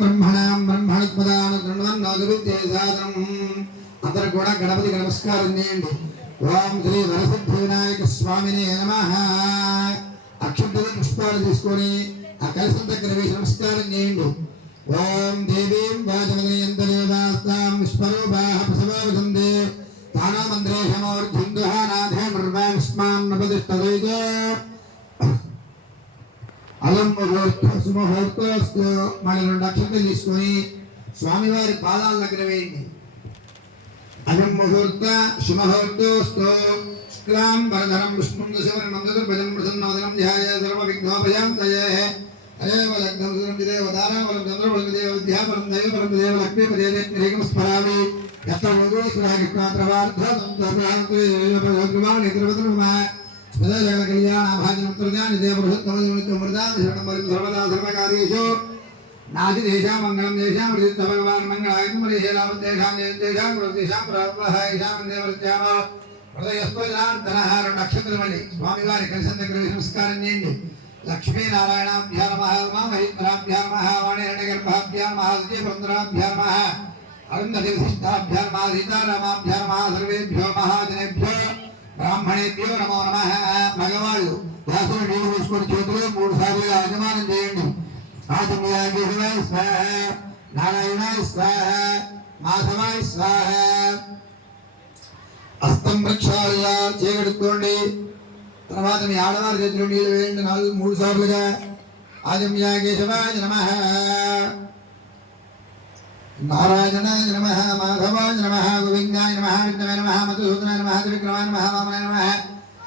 బ్రహ్మణాం బ్రహ్మణోత్పదాను గృణ్వన్నోదవిద్యే సాధనం. అందరూ కూడా గణపతికి నమస్కారం చేయండి. ఓం శ్రీ వరసిద్ధి వినాయక స్వామినే నమః. అక్షంతలు పుష్పాలు తీసుకొని ఆ కలశం దగ్గర వేసి నమస్కారం చేయండి. ఓం దేవీం వాచమదయంతదేవాస్తాం విశ్వరూపాః ప్రసవావసంతే తానో మంత్రేషమోర్ధుందుహానాథే నిర్వాణస్మాన్ నపతిష్టదైతే అలం ముహూర్త సుముహూర్తోస్తు. మన 2 అక్షంతలు తీసుకొని స్వామివారి పాదాల దగ్గర వేయండి. అలం ముహూర్త సుముహూర్తోస్తు శుక్లాం వరదరం విష్ణుం దశవర్ణం చతుర్భుజం ప్రసన్నవదనం ధ్యాయేత్ సర్వవిఘ్నోపశాంతయే. అదేవ లగ్నం దేవ తారాబలం చంద్రబలం దేవ విద్యాబలం దైవబలం దేవ లక్ష్మీపదేకం స్మరామి. యత్ర మృగోసురాగిత్వాత్రవార్ధవాణి స్మృత కళ్యాణాభాజనమృతాని దేవృహత్తమృతాశరణం సర్వదా నాది దేశా మంగళం దేశా వృత్త భగవాన్ మంగళాయతం నక్షత్రమణి స్వామివారి కలిసం దగ్గర నమస్కారం చేయండి. లక్ష్మీనారాయణాభ్యా నమః ఉమామహేంద్రాభ్యా నమః వాణిరణ్యగర్భాభ్యా నమః సుజయపురంధరాభ్యా నమః అరుంధతి విశిష్టాభ్యా నమః సీతారామాభ్యా నమః సర్వేభ్యో మహాజనేభ్యో బ్రాహ్మణేభ్యో నమో నమః. మగవాళ్ళు దాసులు నీళ్లు తీసుకొని చేతులు 3 సార్లు ఆచమానం చేయండి. ఆచమ్యాయ స్వాహ, నారాయణాయ స్వాహ, మాధవాయ స్వాహ. హస్తం వృక్షాలుగా చేయగడుక్కోండి. తర్వాత మీ ఆడవారి చేతులు నీళ్ళు వేయండి 3 సార్లుగా. ఆచమ్యాయ కేశవాయ నమః, నారాయణాయ నమః, మాధవాయ నమః, గోవిందాయ నమః, విష్ణవే నమః, మధుసూదనాయ నమః, త్రివిక్రమాయ నమః, వామనాయ నమః,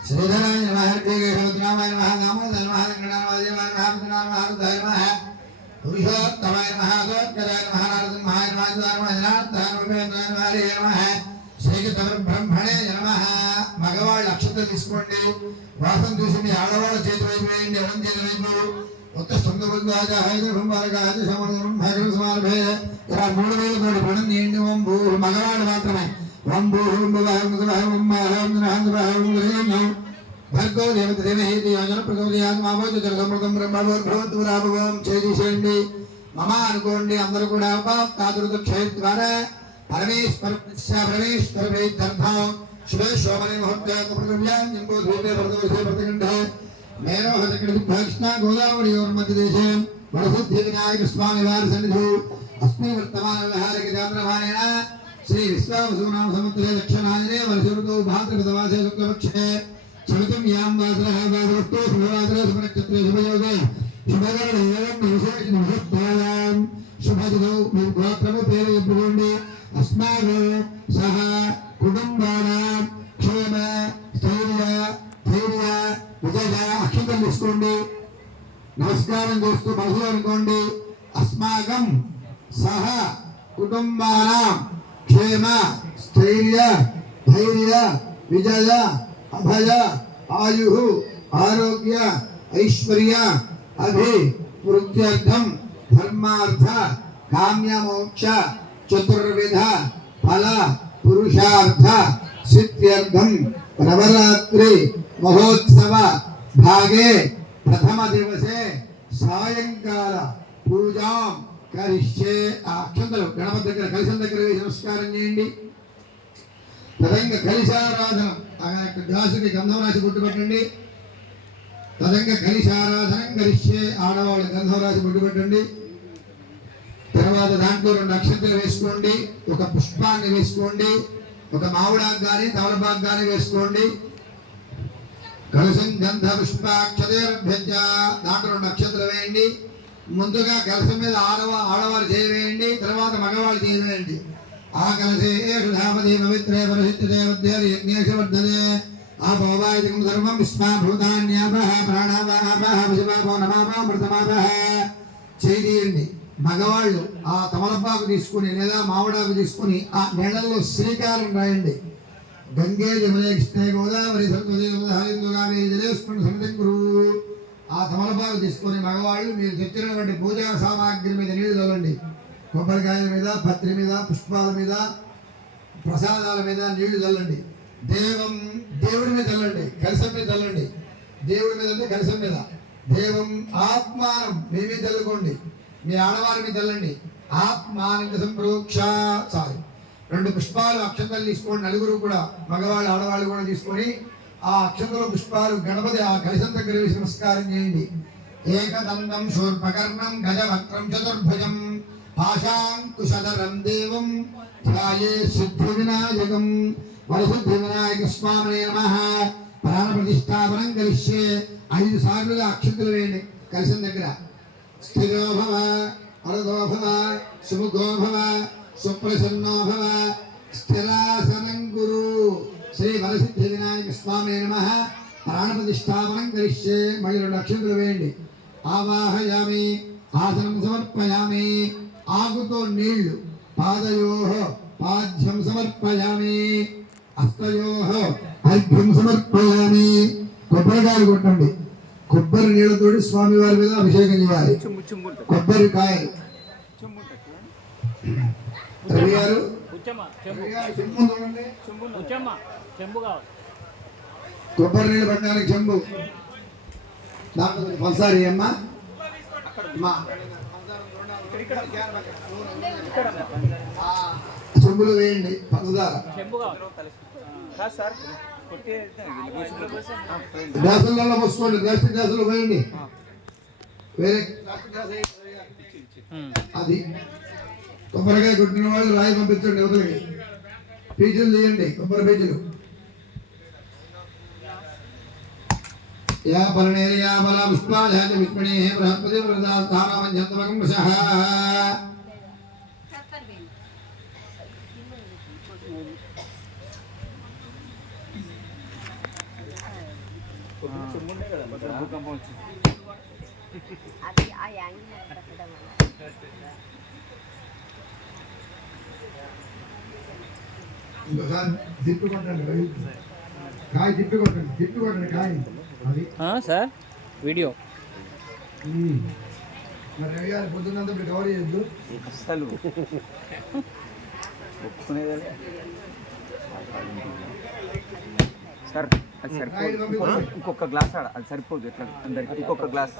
శ్రీధరాయ నమః, కేశవద్రామాయ నమః, దామోదరాయ నమః, వెంకటనాథాయ నమః, దేవాయ నమః, రుద్రాయ నమః, పురుషోత్తమాయ నమః, గోత్కరాయ నమః, నారసింహాయ నమః, ధర్మజనార్థాయ నమః, శ్రీకృష్ణ బ్రహ్మణే నమః. మగవాళ్ళు అక్షతలు తీసుకోండి. వాసం చూసి మీ ఆడవాళ్ళ చేతి వైపు వేయండి. ఎడం చేతి వైపు కొత్త స్వంతబుద్ధాజ హైదరాబాద్ సమారభే ఇలా 3 వేలు కోటి పణం చేయండి. ఓం భూ మగవాళ్ళు మాత్రమే. ఓం భూ భర్గో దేవత దేవహేతి యోజన ప్రచోదయాత్ మామోదం బ్రహ్మోద్భవత్వరాభవం చేసేయండి. మమ అనుకోండి. అందరూ కూడా కాతురుత క్షయ ద్వారా పరమేశ్వర ప్రీత్యర్థం శుభే శోభనే ముహూర్తే మేరోహృష్ణ గోదావరి మధ్యదేశే వరసిద్ధి వినాయక స్వామి వారి సన్నిధి అస్మి వర్తమాన వ్యవహారిక చాంద్రమానేన శ్రీ విశ్వావసునామ సంవత్సరే దక్షిణాయనే వర్షఋతౌ భాద్రపదమాసే శుక్లపక్షే చవితం యాం వాసరః వాసరస్తు శుభవాసరే శుభనక్షత్రే శుభయోగే శుభకరణే ఏవం విశేష ముహూర్తాయాం శుభదినౌ మీ గోత్రము పేరు చెప్పుకోండి. అస్మాకం సహ కుటుంబానాం క్షేమ స్థైర్య ధైర్య విజయ. అక్షంతలు తీసుకోండి. నమస్కారం చేస్తూ మనసులో అనుకోండి. అస్మాకం సహ కుటుంబానాం క్షేమ స్థైర్య ధైర్య విజయ అభయ ఆయు ఆరోగ్య ఐశ్వర్య అభివృద్ధ్యర్థం ధర్మార్థ కామ్యమోక్ష చతుర్విధ ఫల పురుషార్థ సిద్ధ్యర్థం నవరాత్రి మహోత్సవ భాగే ప్రథమ దివసే సాయంకాల పూజాం కరిష్యే. ఆ అక్షంతలు గణపతి దగ్గర కలశం దగ్గర వేసి నమస్కారం చేయండి. తదంగ కలిశారాధనం ఆ యొక్క గ్లాసుకి గంధం రాసి బొట్టు పెట్టండి. తదంగ కలిశారాధనం కరిష్యే. ఆడవాళ్ళు గంధం రాసి బొట్టు పెట్టండి. తర్వాత దాంట్లో 2 అక్షంతలు వేసుకోండి. ఒక పుష్పాన్ని వేసుకోండి. ఒక మామిడాకు కానీ తమలపాకు కానీ వేసుకోండి. కలశం గంధ పుష్పాక్షతేర్భ్యంచ దాంట్లో 2 అక్షంతలు వేయండి. ముందుగా కలశం మీద ఆడవారు చేయవేయండి. తర్వాత మగవాళ్ళు చేయవేయండి. ఆ కలశే ధామదే పవిత్రే పరిశుద్ధే యజ్ఞేష వర్ధనే ఆపోవాయకం ధర్మం విశ్వాభూతాన్యాపః ప్రాణావాపః విశ్వాపో నమాపః మృతమాపః చేయండి. మగవాళ్ళు ఆ తమలపాకు తీసుకుని లేదా మామిడాకు తీసుకుని ఆ నీళ్ళల్లో శ్రీకారం రాయండి. గంగే జమునే కృష్ణే గోదావరి సరస్వతి సమితం గురు. ఆ తమలపాకు తీసుకొని మగవాళ్ళు మీరు తెచ్చినటువంటి పూజా సామాగ్రి మీద నీళ్లు చల్లండి. కొబ్బరికాయల మీద, పత్రి మీద, పుష్పాల మీద, ప్రసాదాల మీద నీళ్లు చల్లండి. దేవుడి మీద చల్లండి. కలశం మీద చల్లండి. దేవుడి మీద అంటే కలశం మీద. దేవం ఆత్మానం మేమే చల్లుకోండి. మీ ఆడవారి మీద చల్లండి. ఆత్మానంద సంప్రోక్ష చాలు. 2 పుష్పాలు అక్షంతలు తీసుకోండి. నలుగురు కూడా మగవాళ్ళు ఆడవాళ్ళు కూడా తీసుకొని ఆ అక్షంతల పుష్పాలు గణపతి ఆ కలశం దగ్గర వేసి నమస్కారం చేయండి. ఏకదంతం శూర్పకర్ణం గజవక్త్రం చతుర్భుజం పాశాంకుశధరం దేవం ధ్యాయే సిద్ధి వినాయకం వరసిద్ధి వినాయక స్వామినే నమః. ప్రాణ ప్రతిష్టాపనం కలిష్యే 5 సార్లుగా అక్షంతలు వేయండి కలశం దగ్గర. స్థిరో భవ అరదో భవ సుముఖో భవ సుప్రసన్నో భవ స్థిరాసనం గురు. శ్రీ వరసిద్ధి వినాయక స్వామి నమః. ప్రాణ ప్రతిష్టాపనం కలిష్యే. మళ్ళీ 2 అక్షంతలు వేయండి. ఆవాహయామి ఆసనం సమర్పయామి. ఆకుతో నీళ్లు పాదయోః పాద్యం సమర్పయామి. హస్తయోః అర్ఘ్యం సమర్పయామి. కొబ్బరికాయలు కొట్టండి. కొబ్బరి నీళ్ళతోటి స్వామి వారి మీద అభిషేకం చేయాలి. కొబ్బరికాయ రవి గారు కొబ్బరి నీళ్ళు పెట్టడానికి చెంబు దాంట్లో పంచదార అమ్మా. చెంబులు వేయండి పంచదార. గ్లాసులలో పోసుకోండి. ప్లాస్టిక్ గ్లాసులు పోయండి. వేరే అది కొబ్బరికాయ కొట్టిన వాళ్ళు రాయి పంపించండి యువతలకి. పీచులు తీయండి కొబ్బరి పీచులు. యా పలనేరియా బల పుష్పాజాత విష్మణే బృహస్పతి వృదాస్థానమంజంతమకం వశః. ఇంకోసారి తిప్పుకొట్టండి. కాయ తిప్పుకొట్టండి కాయ. అది సార్ వీడియో మరి రవి గారు పొద్దున్నంత ఇప్పుడు కవర్ చేయొద్దు అసలు ఒప్పుకునేదే సార్. అది సరిపోదు. ఇంకొక గ్లాస్ అది సరిపోదు. ఎట్లా అందరికి ఇంకొక గ్లాస్.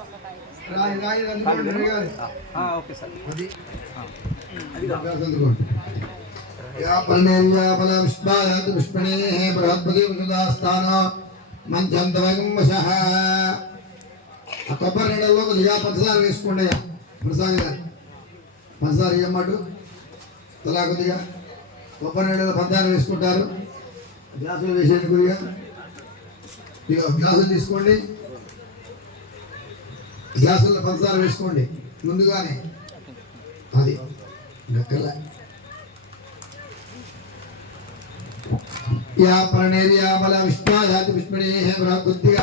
Okay sir. కొబ్బరి నీళ్ళలో కొద్దిగా పంచదార వేసుకోండి. ప్రసాద్ గారు పంచదార ఇవ్వమాట తలా కొద్దిగా కొబ్బరి నీళ్ళలో పంచదార వేసుకుంటారు. గ్లాసులు వేసేది కొద్దిగా. ఇక గ్లాసులు తీసుకోండి. గ్లాసుల్లో పంచదార వేసుకోండి ముందుగానే. అది గక్కల యా పరణేరియా బల విష్ణాయాతి విష్మణే కొద్దిగా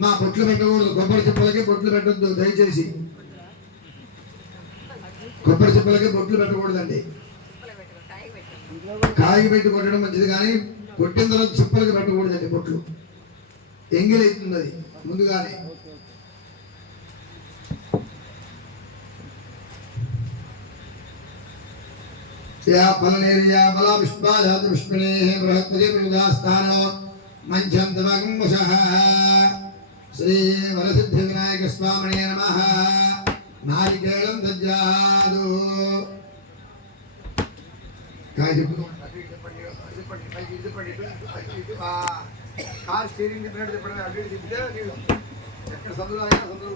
మా బొట్లు పెట్టకూడదు. కొబ్బరి చిప్పలకి బొట్లు పెట్టద్దు దయచేసి. కొబ్బరి చిప్పలకి బొట్లు పెట్టకూడదండి. కాగి పెట్టి కొట్టడం మంచిది కానీ కొట్టిన తర్వాత చిప్పలకి పెట్టకూడదండి బొట్లు. ఎంగిలవుతుంది అది ముందుగానే. యా ఫలనేరియా బల విష్ణాయాత విష్ణే బృహస్పతి వృదాస్థానో మంచంతమకం వశః. శ్రీ వరసిద్ధి వినాయక స్వామినే నమః. నారికేళం దజ్జాదు. కాయ కార్ స్టీరింగ్ తిప్పినట్టు చెప్పడం. అటు ఇటు తిప్పితే నీళ్ళు ఎక్కడ సందులో అయినా సందులో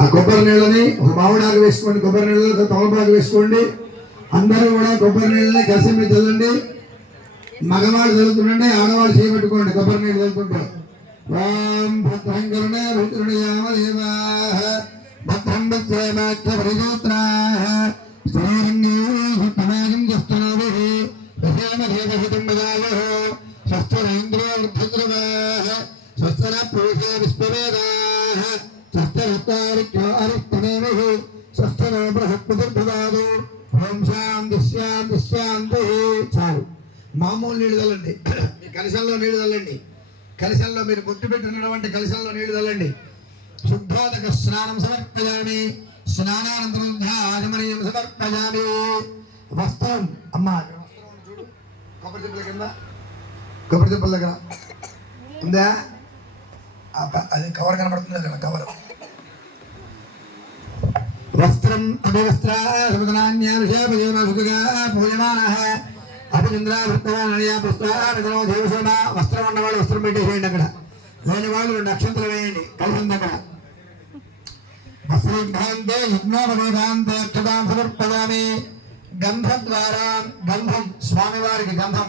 ఆ కొబ్బరి నీళ్ళని ఒక మామిడాకు వేసుకోండి. కొబ్బరి నీళ్ళలో తమలపాకు వేసుకోండి. అందరూ కూడా కొబ్బరి నీళ్ళని కలసం మీద చల్లండి. మగవాళ్ళు చదువుతుండండి, ఆడవాళ్ళు చేయబెట్టుకోండి కొబ్బరి నీళ్ళు చదువుతుంటే. ఓం భద్రం కరుణే భద్రుణయామదేవాః భద్రం భద్రేమాఖ్యపరిజోత్రాః శ్రీరంగేశమాగం జస్తనోభిః దశామధేవహితం వదావః స్వస్థరేంద్రో వృద్ధద్రవాః స్వస్థన పురుషే విశ్వవేదాః స్వస్థరత్తారిక్యో అరిష్టనేమిః స్వస్థనో బృహస్పతిర్దదాతు. ఓం శాంతి శాంతి శాంతి. చాలు. మామూలు నీళ్ళు చల్లండి. మీ కలశంలో నీళ్లు చల్లండి. కలశంలో మీరు బొట్టు పెట్టినటువంటి కలశంలో నీళ్లు చల్లండి. శుద్ధోదక స్నానం సమర్పయామి. స్నానానంతరం ధ్యానమనీయం సమర్పయామి. వస్త్రం అమ్మా చూడు కొబ్బరి చెప్పుల కింద కొబ్బరి చెప్పుల దగ్గర ఉందా? అది కవర్ కనబడుతుంది కదా కవర్. వస్త్రం అభివస్త్రాన్యాభిషేపజీవనసుఖగా పూజమానః అభిచంద్రావృత్తమానయా పుష్పారగణో దేవసోమ. వస్త్రం ఉన్నవాళ్ళు వస్త్రం పెట్టేసేయండి, అక్కడ లేని వాళ్ళు 2 అక్షంతలు వేయండి కలిసింది అక్కడ. వస్త్రయుగ్ధాంతే యజ్ఞోపవేదాంతే అక్షతాం సమర్పయామి. గంధం ద్వారా గంధం స్వామివారికి గంధం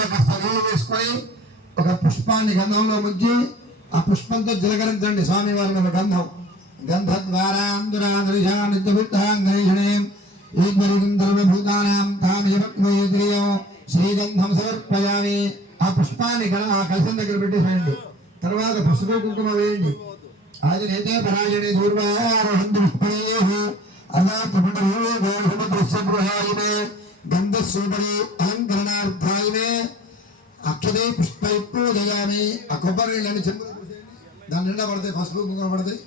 యొక్క స్థలంలో వేసుకొని ఒక పుష్పాన్ని గంధంలో ముంచి ఆ పుష్పంతో జలకరించండి స్వామివారి మీద గంధం. గంధద్వారాంధ్రాంధ్రిషానిత్యభుక్తాంగణేషణే ఈశ్వరీం సర్వభూతానాం తామేవక్మయేంద్రియం శ్రీగంధం సమర్పయామి. ఆ పుష్పాన్ని ఆ కలశం దగ్గర పెట్టేసేయండి. తర్వాత పసుపు కుంకుమ వేయండి. ఆదినేతే పరాయణే దూర్వారోహంతు పుష్పణేః అదాత్మపుణ్యమే గంధస్వపరి అలంకరణార్థాయమే అక్షతే పుష్పై పూజయామి. ఆ కొబ్బరి నీళ్ళని చెంబులో పోసేయండి. దాని నిండా పడతాయి, పసుపు కుంకుమ పడతాయి.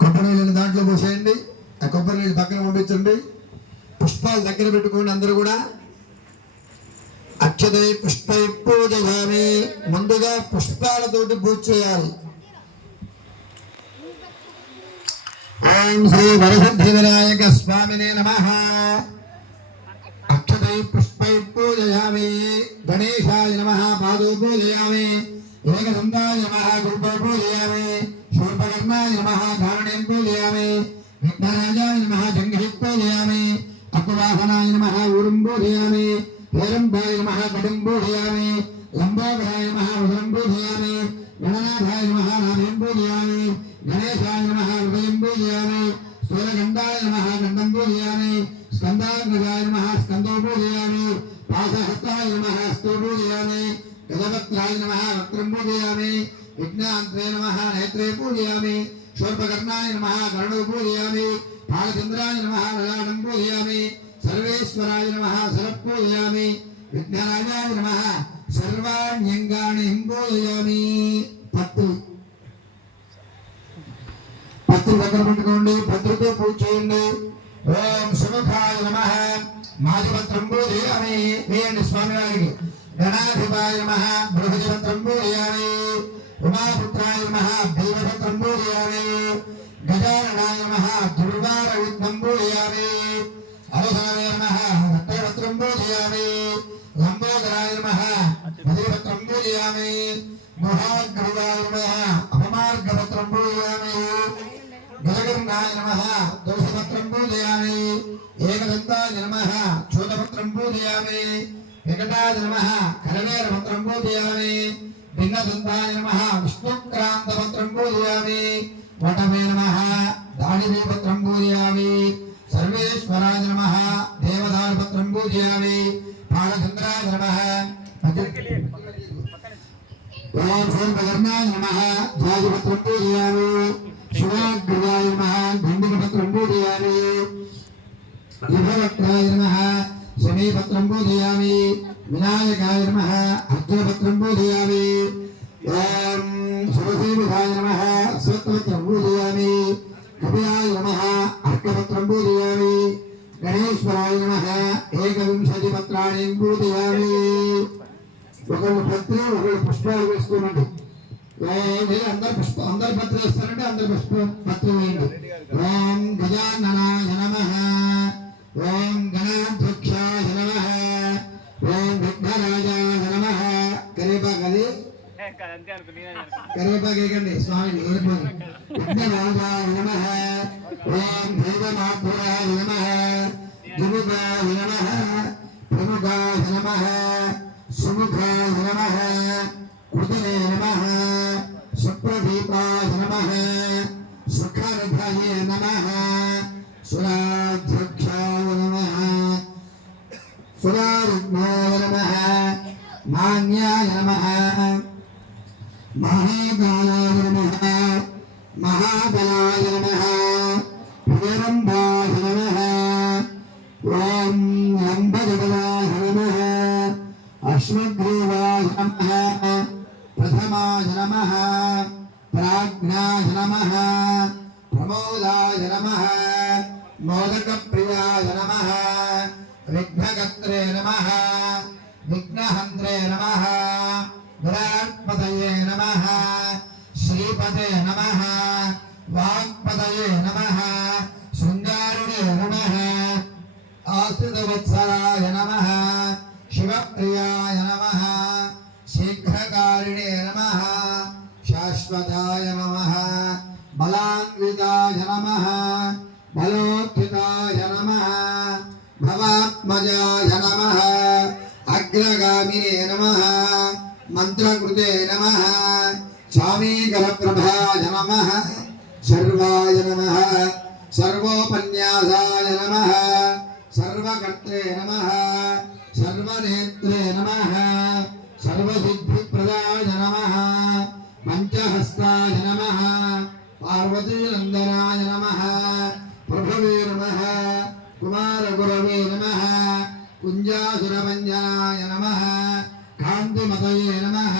కొబ్బరి నీళ్ళని దాంట్లో పోసేయండి. ఆ కొబ్బరి నీళ్ళు పక్కన పంపించండి. పుష్పాలు దగ్గర పెట్టుకోండి అందరూ కూడా. అక్షతే పుష్పై పూజయామి. ముందుగా పుష్పాలతోటి పూజ చేయాలి. ఓం శ్రీ వరసిద్ధి వినాయక స్వామినే నమః. అక్షతే పుష్పై పూజయామి. గణేశాయ నమః పాదో పూజయామి. ఏకదంతాయ నమః గురుపో పూజయామి. శూర్పకర్ణాయ నమః కారణేం పూజయామి. విఘ్నరాజాయ నమః జంఘి పూజయామి. అకువాహనాయ నమః ఊరుం పూజయామి. హేరంబాయ నమః కటిం పూజయామి. లంబోదరాయ నమః ఉదరం పూజయామి. గణనాథాయ నమః నాభం పూజయామి. గణేశాయ నమః హృదయం పూజయామి. స్థూలగంధాయ నమః గంధం పూజయామి. స్కందాగ్రజాయ నమః స్కందో పూజయామి. పాశహస్తాయ నమః హస్తో పూజయామి. గజవక్త్రాయ నమః వక్త్రం పూజయామి. విఘ్నాంత్రే నమః నేత్రే పూజయామి. శూర్పకర్ణాయ నమః కర్ణో పూజయామి. బాలచంద్రాయ నమః లలాటం పూజయామి. సర్వేశ్వరాయ నమః సరః పూజయామి. విఘ్నరాజాయ నమః సర్వాణ్యంగాని పూజయామి. పత్రి దగ్గర పెట్టుకోండి, పత్రితో పూజ చేయండి. ఓం సుముఖాయ నమః మాదిపత్రం పూజయామి. వేయండి స్వామివారికి. గణాధిపాయ నమః బృహతిపత్రం పూజయామి. ఉమాపుత్రాయ నమః భీమపత్రం పూజయామి. గజాననాయ నమః దుర్వార విఘ్నం పూజయామి. అవసరాయ నమః రక్తపత్రం పూజయామి. లంబోదరాయ నమః మధురపత్రం పూజయామి. మహాగ్రవాయ నమః అపమార్గపత్రం పూజయామి. గజగర్ణాయ నమః దోషపత్రం పూజయామి. ఏకదంతాయ నమః చూతపత్రం పూజయామి. వెంకటాయ నమః కరవేరపత్రం పూజయామి. భిన్నదంతాయ నమః విష్ణుక్రాంతపత్రం పూజయామి. వటమే నమః దాడిమీపత్రం పూజయామి. సర్వేశ్వరాయ నమః దేవదారుపత్రం పూజయామి. బాలచంద్రాయ నమః ఓం శూర్పకర్ణాయ నమః జాజిపత్రం పూజయామి. శివాగ్రవాయ నమః గండికపత్రం పూజయామి. విభవక్త్రాయ నమః శమీపత్రం పూజయామి. వినాయకాయ నమః అర్జునపత్రం పూజయామి. ఓం శివసేవిధాయ నమః అశ్వత్థపత్రం పూజయామి. కపిలాయ నమః అర్కపత్రం పూజయామి. గణేశ్వరాయ నమః ఏకవింశతి పత్రాణి పూజయామి. ఒకళ్ళు పత్రి ఒకళ్ళు పుష్పాలు వేసుకోనండి. అందరు పత్రి వేస్తారంటే అందరు పత్రి వేయండి. ఓం గజాననాయ నమః. ఓం గణాధ్యక్షాయ నమః. ఓం విఘ్నరాజాయ నమః. కరేపాకది కరేపాకేకండి స్వామిని ఏర్పడి. విఘ్నరాజాయ నమః. ఓం దేవమాధురాయ నమః. దిముగాయ నమః. ప్రముఖాయ నమః. సుముఖాయ నమః. కృతనే నమః. సుప్రదీపాయ నమః. సుఖర్ధయే నమః. సురాధ్యక్షాయ నమః. సురారుగ్నాయ నమః. మాన్యాయ నమః. మహాకాలాయ నమః. మహాబలాయ నమః. విరంభాయ నమః. ఓం లంబజగదాయ నమః. అశ్వగ్రీవాయ నమః. ప్రథమాయ నమః. ప్రాజ్ఞాయ నమః. ప్రమోదాయ నమః. మోదకప్రియాయ నమః. విఘ్నకర్త్రే నమః. విఘ్నహంత్రే నమః. విరాట్పతయే నమః శ్రీపతే నమః వాగ్పతయే నమః శృంగారిణే నమః ఆశ్రితవత్సరాయ నమః శివప్రియాయ నమః శీఘ్రకారిణే నమః శాశ్వతాయ నమః బలాన్వితాయ నమః బలోత్థితాయ నమః భవాత్మజాయ నమః అగ్రగామినే నమః మంత్రకృతే నమః స్వామీకరప్రభాయ నమః సర్వాయ నమః సర్వోపన్యాసాయ నమః సర్వకర్త్రే నమః సర్వనేత్రే నమః సర్వసిద్ధిప్రదాయ నమః పంచహస్తాయ నమః పార్వతీనందనాయ నమః ప్రభవే నమః కుమారగురవే నమః కుంజాసురభంజనాయ నమః కాంతిమతయే నమః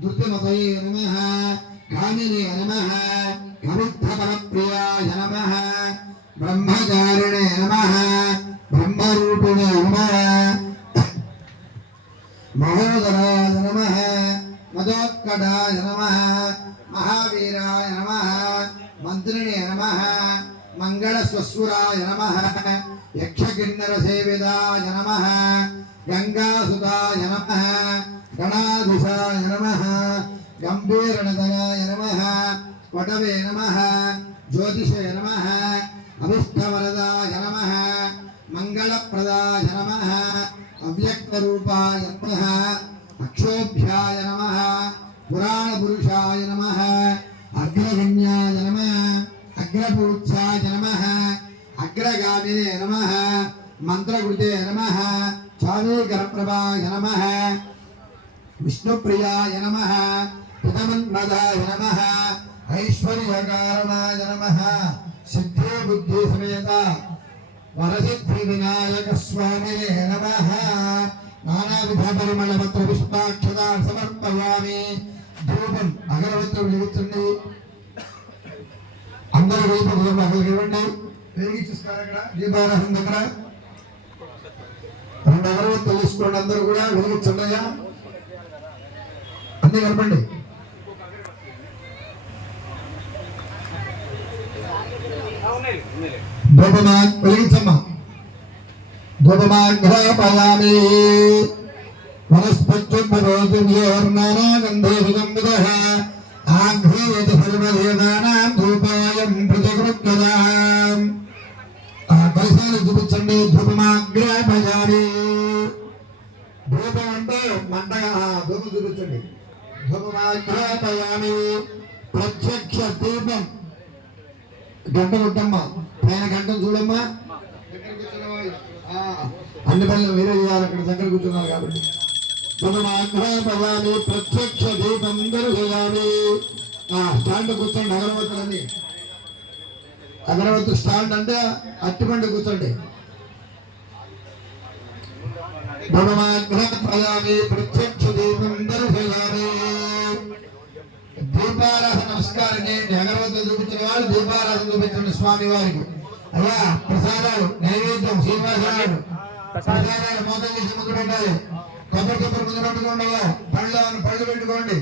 ధృతిమతయే నమః కామినే నమః కవిత్థపరప్రియాయ నమః బ్రహ్మచారిణే నమః బ్రహ్మరూపిణే నమః మహోదరాయ నమః మదోత్కటాయ నమః మహావీరాయ నమః మంత్రిణే నమః మంగళస్వస్సురాయ నమః యక్షకిన్నర సేవితాయ నమః గంగాసుతాయ నమః గణాధుషాయ నమః గంభీరణతనాయ నమః వటవే నమః జ్యోతిషే నమః అభిష్టవరదాయ నమః మంగళప్రదాయ నమః అవ్యక్తరూపాయ నమః అక్షోభ్యాయ నమః పురాణపురుషాయ నమః అగ్రగణ్యాయ నమః అగ్రపూజ్యాయ నమః అగ్రగామినే నమః మంత్రకృతే నమః చావేకరప్రభాయ నమః విష్ణుప్రియాయ నమః పితమన్మదాయ నమః ఐశ్వర్యకారణాయ నమః సిద్ధి బుద్ధి సమేత వరసిద్ధి వినాయక స్వామినే నమః నానావిధ పరిమళ పత్ర పుష్పాక్షతాన్ సమర్పయామి ధూపం అగరవత్తులు వెలిగించండి అందరూ వైపు అగలు ఇవ్వండి వెలిగించేస్తారు అక్కడ దీపారాధన దగ్గర రెండు అగరవత్తులు తీసుకోండి అందరూ కూడా వెలిగించండి అయ్యా అన్ని కలపండి ధూపమా వెలిగించమ్మా ధూపమాఘ్రాపయామి వనస్పత్యుర్నానాగంధేషుగంధః ఆఘ్రీయతి సర్వదేవానాం ధూపాయం ప్రతిగృహ్యతాం కలశాలు చూపించండి ధూపమాఘ్రాపయామి ధూపం అంటే మంటగా ధూపం చూపించండి ధూపమాఘ్రాపయామి ప్రత్యక్ష దీపం గంట కొట్టమ్మా పైన గంటను చూడమ్మా అన్ని పనులు వేరే చేయాలి అక్కడ దగ్గర కూర్చున్నారు కాబట్టి పదాలు ప్రత్యక్ష దీపం చేయాలి స్టాండ్ కూర్చోండి అగరవత్తులన్నీ అగరవత్తు స్టాండ్ అంటే అట్టిపండి కూర్చోండి పదాలు ప్రత్యక్ష దీపం చేయాలి దీపారాధన నమస్కారం చేయండి అగరవత్తులు చూపించిన వాళ్ళు దీపారాధన చూపించండి స్వామి వారికి అయ్యా ప్రసాదాలు నైవేద్యం శ్రీనివాసరాడు ప్రసాదాలు మోదం చేసి ముందు పెట్టాలి కొబ్బరి ముందు పెట్టుకోండి అయ్యా పళ్ళు పెట్టుకోండి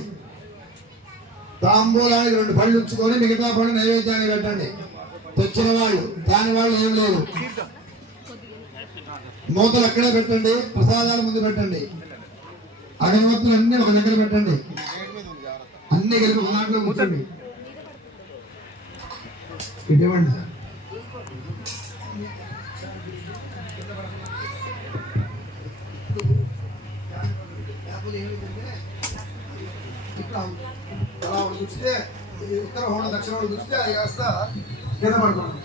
తాంబూలానికి 2 పళ్ళు ఉంచుకొని మిగతా పళ్ళు నైవేద్యాన్ని పెట్టండి తెచ్చిన వాళ్ళు దాని వాళ్ళు ఏం లేదు మూతలు అక్కడే పెట్టండి ప్రసాదాలు ముందు పెట్టండి అగరవత్తులు అన్ని ఒక దగ్గర పెట్టండి అన్ని కలిపి ఒక దాంట్లో కూర్చోండి ఇటువంటి చూస్తే ఉత్తర హోణ దక్షిణ చూస్తే అది కాస్త కింద పడుకోండి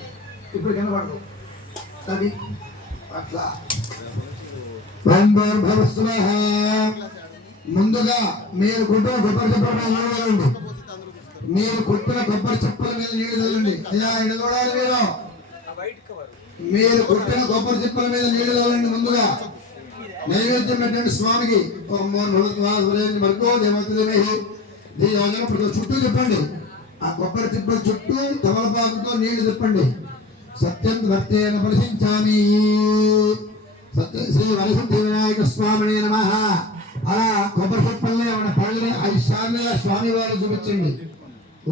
ఇప్పుడు కింద పడుకో అది అట్లా ముందుగా మీరు కుట్టిన కొబ్బరి చెప్పల మీద నీళ్ళు చల్లండి మీరు కుట్టిన కొబ్బరి చెప్పల మీద నీళ్ళు చల్లండి అయ్యా ఇడ చూడాలి మీరు కుట్టిన కొబ్బరి చెప్పల మీద నీళ్ళు చల్లండి ముందుగా నైవేద్యం పెట్టండి స్వామికి చుట్టూ చెప్పండి ఆ కొబ్బరి తిప్పల చుట్టూ తమలపాకుతో నీళ్లు తిప్పండి సత్యం వర్తేన పరిశించామి సత్య శ్రీ వరసిద్ధి వినాయక స్వామినే నమః అలా కొబ్బరి చెప్పల్ని మన పళ్ళని 5 సార్లుగా స్వామి వారు చూపించండి.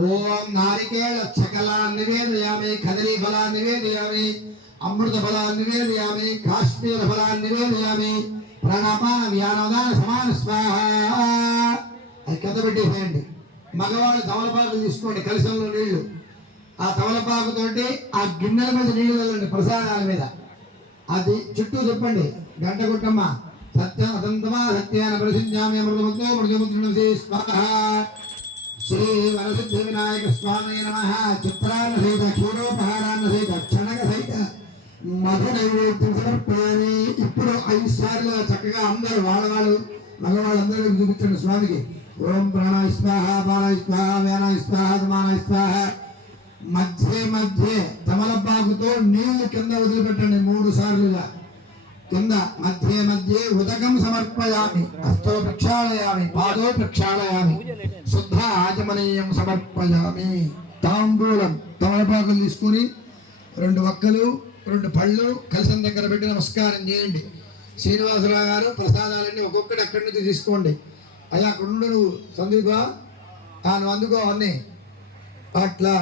ఓం నారికేళ చకలాన్ని నివేదయామి, కదలీ ఫలాన్ని నివేదయామి, అమృత ఫలాన్ని నివేదయామి, కాశ్మీర ఫలాన్ని నివేదయామి, ప్రాణాపాన వ్యానోదాన సమాన స్వాహ. అది కింద పెట్టేసేయండి. మగవాళ్ళు తమలపాకులు తీసుకోండి, కలశంలో నీళ్లు. ఆ తమలపాకుతోటి ఆ గిన్నెల మీద నీళ్లు వెళ్ళండి, ప్రసాదాల మీద. అది చుట్టూ చెప్పండి, గంట కొట్టమ్మ. సత్యం అతంతమా సత్యాన ప్రసిద్ధ్యామి అమృతముక్తో మృత్యుముద్రణం స్వాహ. శ్రీ వరసిద్ధి వినాయక స్వామి నమః. చిత్రాన్న సహిత క్షీరోపహారాన్న సహిత క్షణక సహిత మధు నైవేద్యం సమర్పయామి. ఇప్పుడు 5 సార్లు చక్కగా అందరూ వాళ్ళు మగవాళ్ళందరూ చూపించండి స్వామికి. ఓం ప్రాణాయ స్వాహ, పానాయ స్వాహ, వ్యానాయ స్వాహ, సమానాయ స్వాహ. మధ్య తమలపాకుతో నీళ్లు కింద వదిలిపెట్టండి 3 సార్లుగా. కింద మధ్య ఉదకం సమర్పయామి, హస్తో ప్రక్షాళయామి, పాదో ప్రక్షాళయామి, శుద్ధ ఆచమనీయం సమర్పయామి. తాంబూలం తమలపాకులు తీసుకుని 2 వక్కలు 2 పళ్ళు కలశం దగ్గర పెట్టి నమస్కారం చేయండి. శ్రీనివాసరావు గారు ప్రసాదాలన్నీ ఒక్కొక్కటి అక్కడి నుంచి తీసుకోండి. అయ్యా అక్కడ ఉండు నువ్వు సందీప, నువ్వు అందుకో అన్నీ. అట్లా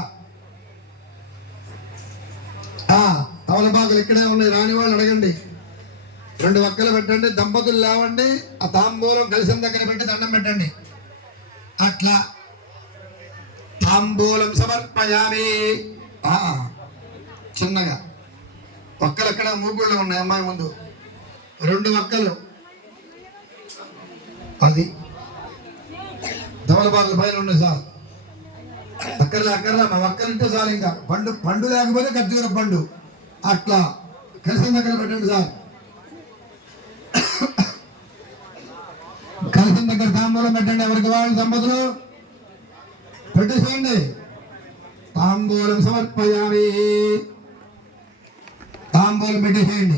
తమలపాకులు ఇక్కడే ఉన్నాయి, రాని వాళ్ళు అడగండి. 2 వక్కలు పెట్టండి, దంపతులు లేవండి. ఆ తాంబూలం కలశం దగ్గర పెట్టి దండం పెట్టండి. అట్లా తాంబూలం సమర్పయామి. చిన్నగా వక్కలు అక్కడ మూగుళ్ళు ఉన్నాయి అమ్మాయి ముందు. 2 వక్కలు అది తమలపాకుల పైన ఉన్నాయి సార్. అక్కర్లా మా వక్కలుంటే సార్. ఇంకా పండు లేకపోతే ఖర్జూర పండు. అట్లా కలశం దగ్గర పెట్టండి సార్. కలశం దగ్గర తాంబూలం పెట్టండి. ఎవరికి వాళ్ళు దంపతులు పెట్టేసేయండి. తాంబూలం సమర్పయామి. తాంబూలం పెట్టేసేయండి.